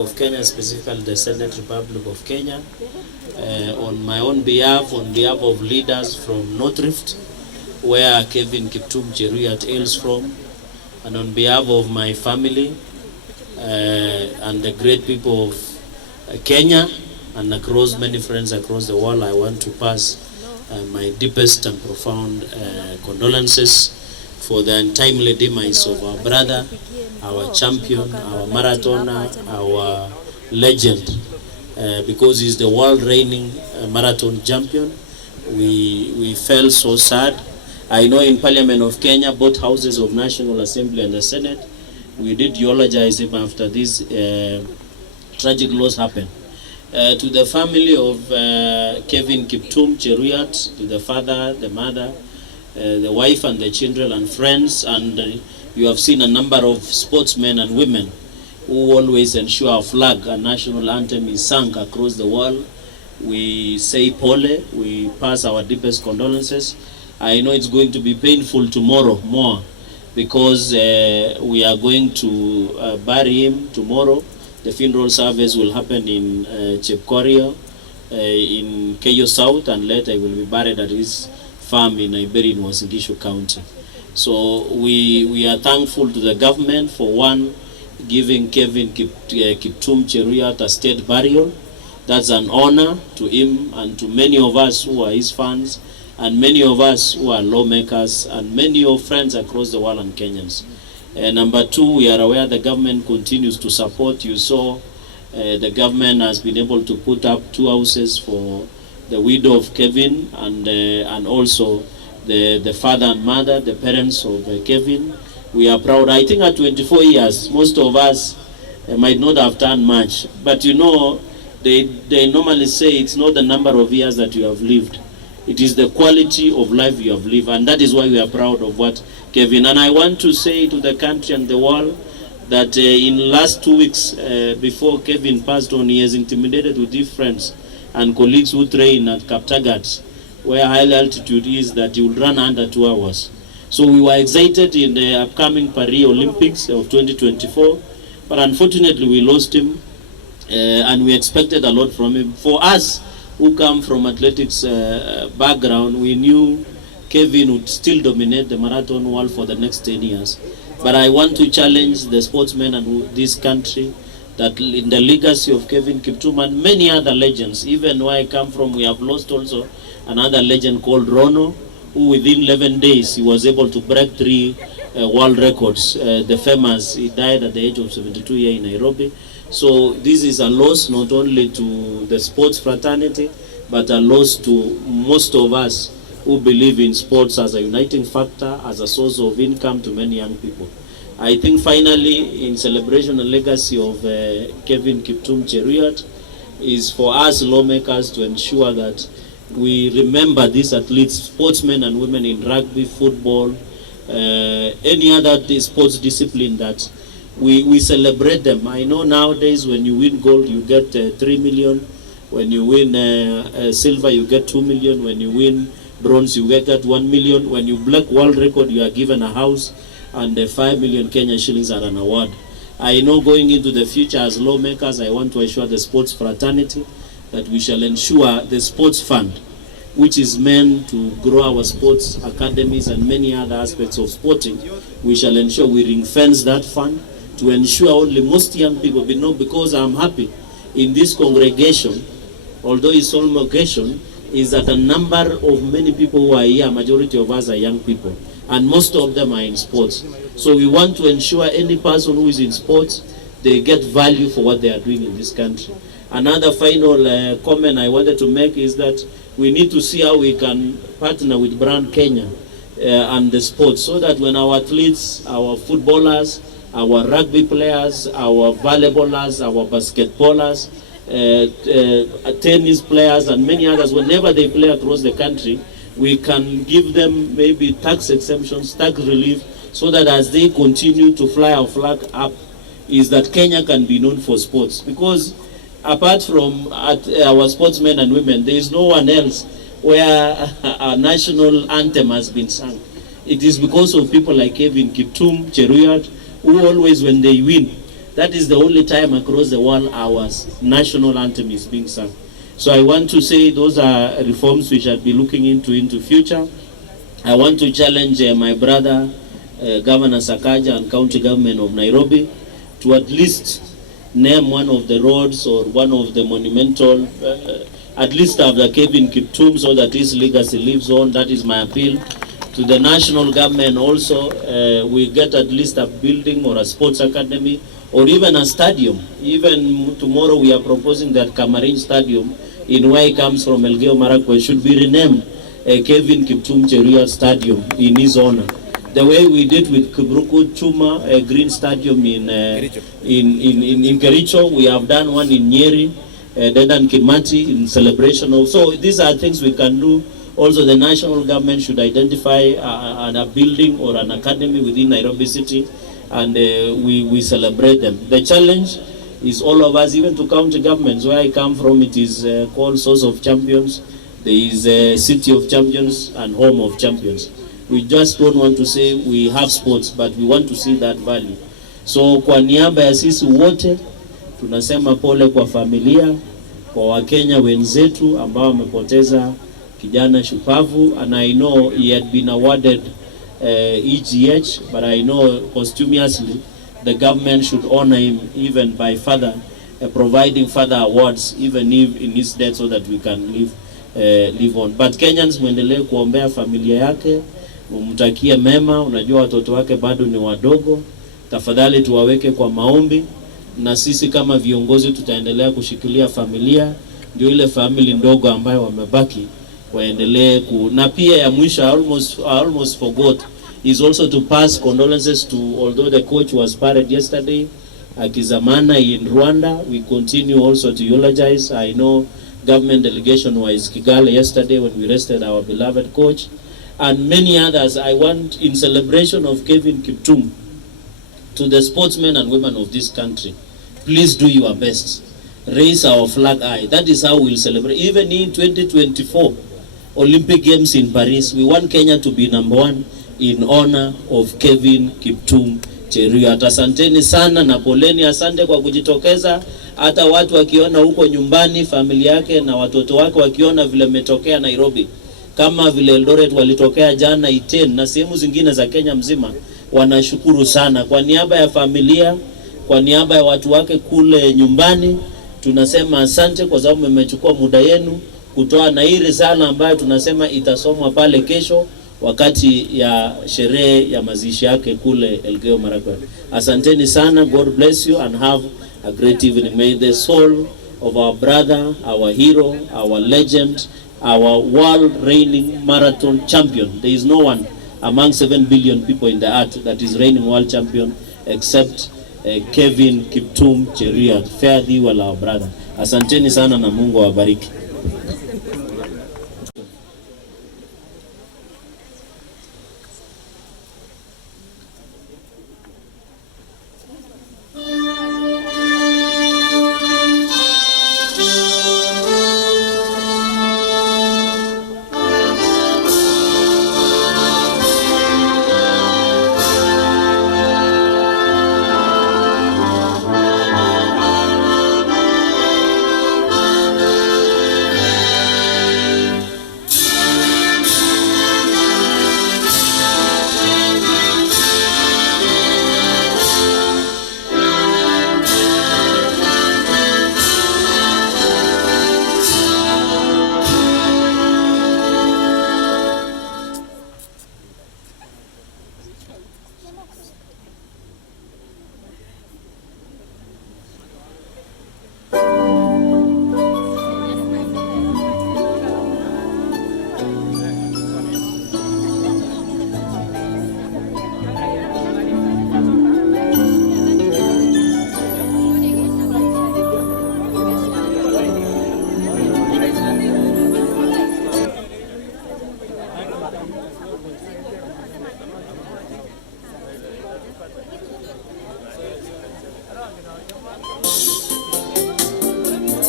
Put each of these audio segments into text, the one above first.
of Kenya, specifically the Senate Republic of Kenya, on my own behalf, on behalf of leaders from North Rift, where Kelvin Kiptum hails from, and on behalf of my family and the great people of Kenya and across many friends across the world, I want to pass my deepest and profound condolences for the untimely demise of our brother, our champion, our marathoner, our legend, because he's the world reigning marathon champion. We felt so sad. I know in Parliament of Kenya, both houses of National Assembly and the Senate, we did eulogize him after this tragic loss happened. To the family of Kelvin Kiptum, to the father, the mother, the wife and the children and friends, and you have seen a number of sportsmen and women who always ensure our flag and national anthem is sung across the world. We say pole, we pass our deepest condolences. I know it's going to be painful tomorrow more, because we are going to bury him tomorrow. The funeral service will happen in Kicc in Keyo South, and later he will be buried at his farm in Iberi in Wasingishu County. So we are thankful to the government for one, giving Kelvin Kiptum a state burial. That's an honor to him and to many of us who are his fans, and many of us who are lawmakers, and many of friends across the world and Kenyans. Number two, we are aware the government continues to support. You saw the government has been able to put up 2 houses for the widow of Kelvin, and also the father and mother, the parents of Kelvin. We are proud. I think at 24 years, most of us might not have done much, but you know, they normally say it's not the number of years that you have lived, it is the quality of life you have lived, and that is why we are proud of what Kelvin. And I want to say to the country and the world that in last 2 weeks before Kelvin passed on, he has intimidated with his friends and colleagues who train at Kaptagat, where high altitude is, that he will run under 2 hours. So we were excited in the upcoming Paris Olympics of 2024, but unfortunately we lost him, and we expected a lot from him. For us who come from athletics background, we knew Kelvin would still dominate the marathon world for the next 10 years. But I want to challenge the sportsmen and this country that in the legacy of Kelvin Kiptum and many other legends, even where I come from, we have lost also another legend called Rono, who within 11 days he was able to break 3 world records. The famous, he died at the age of 72 here in Nairobi. So this is a loss not only to the sports fraternity, but a loss to most of us who believe in sports as a uniting factor, as a source of income to many young people. I think finally, in celebration and legacy of Kelvin Kiptum is for us lawmakers to ensure that we remember these athletes, sportsmen and women in rugby, football, any other sports discipline, that we celebrate them. I know nowadays when you win gold, you get 3 million. When you win silver, you get 2 million. When you win bronze, you get 1 million. When you break world record, you are given a house, and 5 million Kenya shillings are an award. I know going into the future as lawmakers, I want to assure the sports fraternity that we shall ensure the sports fund, which is meant to grow our sports academies and many other aspects of sporting, we shall ensure we ring fence that fund to ensure only most young people be known, because I'm happy in this congregation, although it's all occasion, is that a number of many people who are here, majority of us are young people, and most of them are in sports. So we want to ensure any person who is in sports, they get value for what they are doing in this country. Another final comment I wanted to make is that we need to see how we can partner with Brand Kenya and the sports, so that when our athletes, our footballers, our rugby players, our volleyballers, our basketballers, tennis players and many others, whenever they play across the country, we can give them maybe tax exemptions, tax relief, so that as they continue to fly our flag up, is that Kenya can be known for sports. Because apart from our sportsmen and women, there is no one else where our national anthem has been sung. It is because of people like Kelvin Kiptum, who always, when they win, That is the only time across the world our national anthem is being sung. So I want to say those are reforms we shall be looking into future. I want to challenge my brother, Governor Sakaja and County Government of Nairobi to at least name one of the roads or one of the monumental, at least after Kelvin Kiptum, so that his legacy lives on. That is my appeal. To the national government also, we get at least a building or a sports academy or even a stadium. Even tomorrow we are proposing that Kamarin Stadium, in where he comes from, Elgeyo Marakwet, should be renamed Kelvin Kiptum Cheruiyot Stadium in his honor. The way we did with Kibruku Chuma Green Stadium in Kericho, we have done one in Nyeri, Dedan Kimati in celebration of. So these are things we can do. Also, the national government should identify a building or an academy within Nairobi City, and we celebrate them. The challenge is all of us, even to county governments. Where I come from, it is called Source of Champions. There is a City of Champions and Home of Champions. We just don't want to say we have sports, but we want to see that value. So kwa niaba ya sisi wote tunasema pole kwa familia, kwa Wakenya wenzetu ambao wamepoteza kijana shupavu, and I know he had been awarded EGH, but I know posthumously the government should honor him even by further providing further awards, even if in his death, so that we can live on. But Kenyans, muendelee kuombea familia yake, umtakie mema. Unajua watoto wake bado ni wadogo, tafadhali tuwaweke kwa maombi, na sisi kama viongozi tutaendelea kushikilia familia, ndio ile family ndogo ambayo wamebaki waendelee na pia ya mwisho, I almost forgot, is also to pass condolences to, although the coach was buried yesterday, Akizamana in Rwanda. We continue also to eulogize. I know government delegation was Kigali yesterday when we rested our beloved coach, and many others. I want, in celebration of Kelvin Kiptum, to the sportsmen and women of this country, please do your best. Raise our flag high. That is how we'll celebrate. Even in 2024 Olympic Games in Paris, we want Kenya to be number one in honor of Kelvin Kiptum Cheruiyot. Asanteni sana na poleni, asante kwa kujitokeza. Hata watu wakiona huko nyumbani, familia yake na watoto wake wakiona vile metokea Nairobi, kama vile Eldoret walitokea jana Iten na sehemu zingine za Kenya mzima, wanashukuru sana. Kwa niaba ya familia, kwa niaba ya watu wake kule nyumbani, tunasema asante kwa sababu mmechukua muda yenu kutoa na hii risala ambayo tunasema itasomwa pale kesho wakati ya sherehe ya mazishi yake kule Elgeyo Marakwet. Asanteni sana. God bless you and have a great evening. May the soul of our brother, our hero, our legend, our world reigning marathon champion. There is no one among 7 billion people in the earth that is reigning world champion except Kelvin Kiptum Cheruiyot. Fare thee well, our brother. Asanteni sana na Mungu awabariki.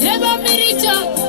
Eba Miricha.